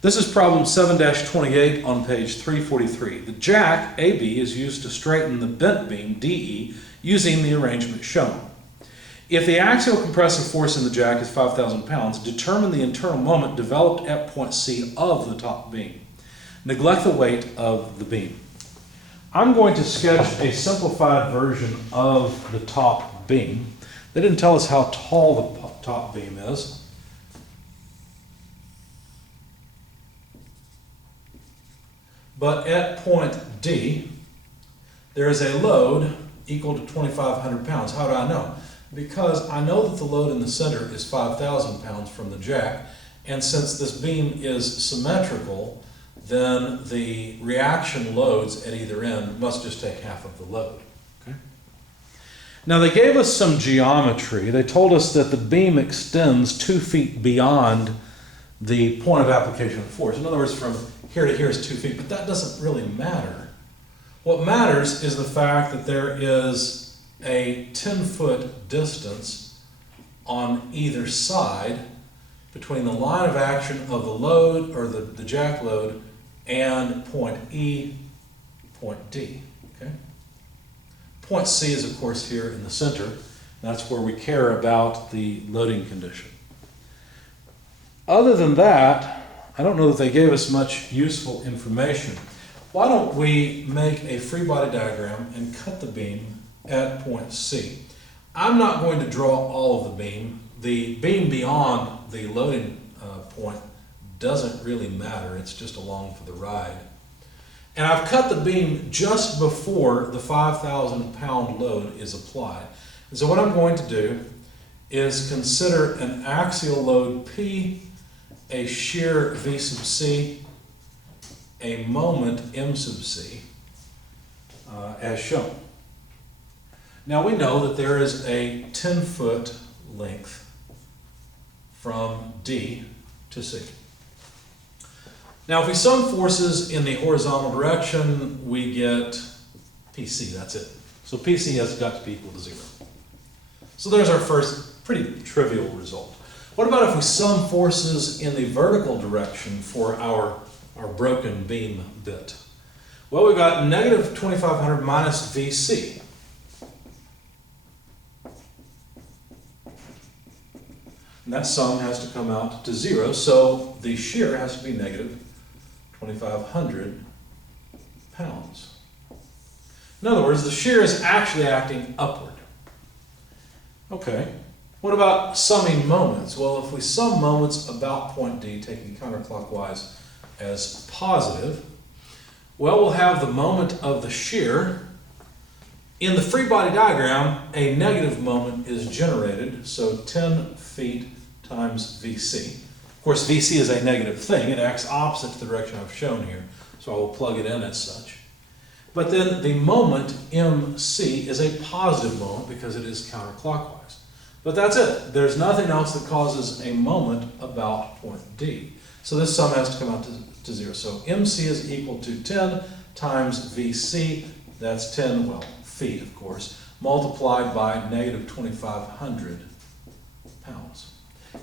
This is problem 7-28 on page 343. The jack AB is used to straighten the bent beam DE using the arrangement shown. If the axial compressive force in the jack is 5,000 pounds, determine the internal moment developed at point C of the top beam. Neglect the weight of the beam. I'm going to sketch a simplified version of the top beam. They didn't tell us how tall the top beam is. But at point D, there is a load equal to 2,500 pounds. How do I know? Because I know that the load in the center is 5,000 pounds from the jack, and since this beam is symmetrical, then the reaction loads at either end must just take half of the load. Okay? Now they gave us some geometry. They told us that the beam extends 2 feet beyond the point of application of force. In other words, from here to here is 2 feet, but that doesn't really matter. What matters is the fact that there is a 10-foot distance on either side between the line of action of the load, or the jack load, and point E, point D. Okay? Point C is, of course, here in the center. That's where we care about the loading condition. Other than that, I don't know that they gave us much useful information. Why don't we make a free body diagram and cut the beam at point C? I'm not going to draw all of the beam. The beam beyond the loading point doesn't really matter. It's just along for the ride. And I've cut the beam just before the 5,000 pound load is applied. And so what I'm going to do is consider an axial load P, a shear V sub C, a moment M sub C, as shown. Now we know that there is a 10-foot length from D to C. Now if we sum forces in the horizontal direction, we get PC, that's it. So PC has got to be equal to 0. So there's our first pretty trivial result. What about if we sum forces in the vertical direction for our broken beam bit? Well, we've got negative 2,500 minus VC. And that sum has to come out to 0, so the shear has to be negative 2,500 pounds. In other words, the shear is actually acting upward. Okay. What about summing moments? Well, if we sum moments about point D, taking counterclockwise as positive, well, we'll have the moment of the shear. In the free body diagram, a negative moment is generated, so 10 feet times VC. Of course, VC is a negative thing. It acts opposite to the direction I've shown here, so I will plug it in as such. But then the moment MC is a positive moment because it is counterclockwise. But that's it. There's nothing else that causes a moment about point D. So this sum has to come out to 0. So MC is equal to 10 times VC, that's 10, well, feet, of course, multiplied by negative 2,500 pounds.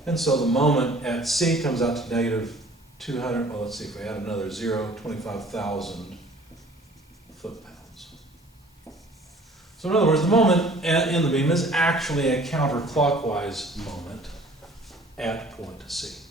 And so the moment at C comes out to negative 200, well, let's see, if we add another 0, 25,000 foot-pounds. So in other words, the moment in the beam is actually a counterclockwise moment at point C.